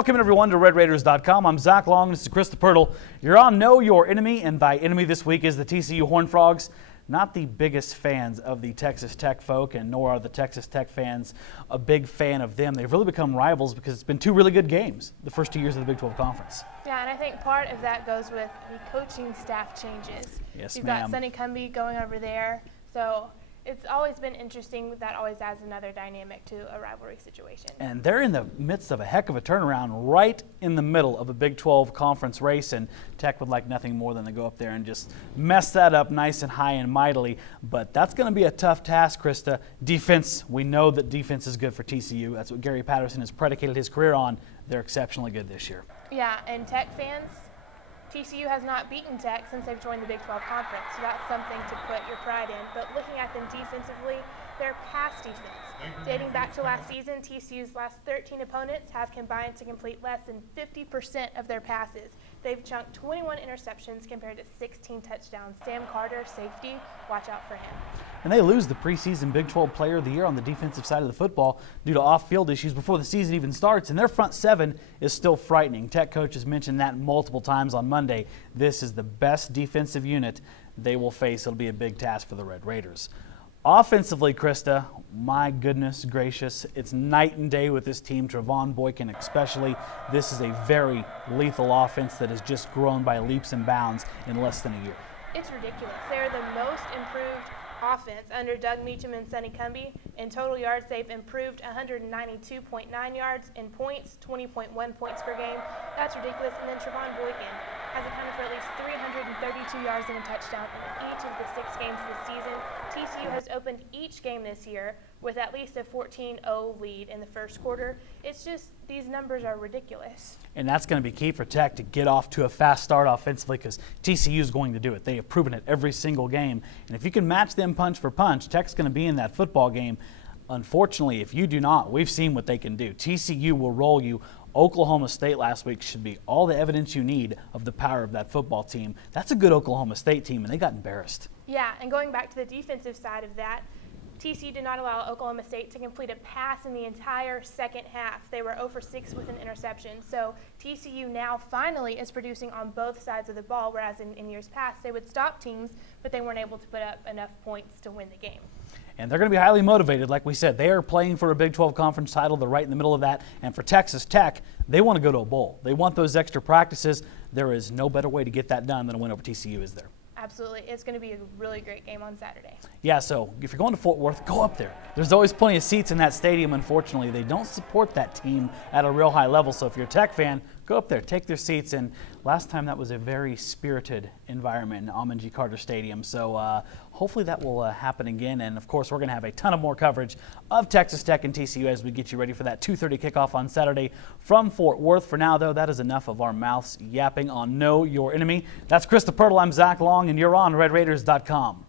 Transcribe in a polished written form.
Welcome everyone to RedRaiders.com. I'm Zach Long. This is Krista Pirtle. You're on Know Your Enemy, and thy enemy this week is the TCU Horned Frogs. Not the biggest fans of the Texas Tech folk, and nor are the Texas Tech fans a big fan of them. They've really become rivals because it's been two really good games the first 2 years of the Big 12 Conference. Yeah, and I think part of that goes with the coaching staff changes. Yes, You've ma'am. got Sonny Cumbie going over there, so it's always been interesting. That always adds another dynamic to a rivalry situation. And they're in the midst of a heck of a turnaround right in the middle of a Big 12 conference race, and Tech would like nothing more than to go up there and just mess that up nice and high and mightily. But that's going to be a tough task, Krista. Defense, we know that defense is good for TCU. That's what Gary Patterson has predicated his career on. They're exceptionally good this year. Yeah, and Tech fans, TCU has not beaten Tech since they've joined the Big 12 Conference, so that's something to put your pride in. But looking at them defensively, their pass defense. Dating back to last season, TCU's last 13 opponents have combined to complete less than 50% of their passes. They've chunked 21 interceptions compared to 16 touchdowns. Sam Carter, safety, watch out for him. And they lose the preseason Big 12 Player of the Year on the defensive side of the football due to off-field issues before the season even starts, and their front seven is still frightening. Tech coaches mentioned that multiple times on Monday. This is the best defensive unit they will face. It'll be a big task for the Red Raiders. Offensively, Krista, my goodness gracious, it's night and day with this team, Trevon Boykin especially. This is a very lethal offense that has just grown by leaps and bounds in less than a year. It's ridiculous. They're the most improved offense under Doug Meacham and Sonny Cumbie. In total yards, they've improved 192.9 yards. In points, 20.1 points per game. That's ridiculous. And then Trevon Boykin has accounted for at least 332 yards and a touchdown in each of the 6 games this season. TCU has opened each game this year with at least a 14-0 lead in the first quarter. It's just, these numbers are ridiculous. And that's going to be key for Tech to get off to a fast start offensively, because TCU is going to do it. They have proven it every single game. And if you can match them punch for punch, Tech's going to be in that football game. Unfortunately, if you do not, we've seen what they can do. TCU will roll you. Oklahoma State last week should be all the evidence you need of the power of that football team. That's a good Oklahoma State team, and they got embarrassed. Yeah, and going back to the defensive side of that, TCU did not allow Oklahoma State to complete a pass in the entire second half. They were 0 for 6 with an interception. So TCU now finally is producing on both sides of the ball, whereas in years past they would stop teams, but they weren't able to put up enough points to win the game. And they're going to be highly motivated. Like we said, they are playing for a Big 12 Conference title. They're right in the middle of that. And for Texas Tech, they want to go to a bowl. They want those extra practices. There is no better way to get that done than a win over TCU, is there? Absolutely. It's going to be a really great game on Saturday. Yeah, so if you're going to Fort Worth, go up there. There's always plenty of seats in that stadium. Unfortunately, they don't support that team at a real high level. So if you're a Tech fan, go up there, take their seats. And last time that was a very spirited environment in Amon G. Carter Stadium. So hopefully that will happen again. And of course, we're going to have a ton of more coverage of Texas Tech and TCU as we get you ready for that 2:30 kickoff on Saturday from Fort Worth. For now, though, that is enough of our mouths yapping on Know Your Enemy. That's Krista Pirtle. I'm Zach Long, and you're on RedRaiders.com.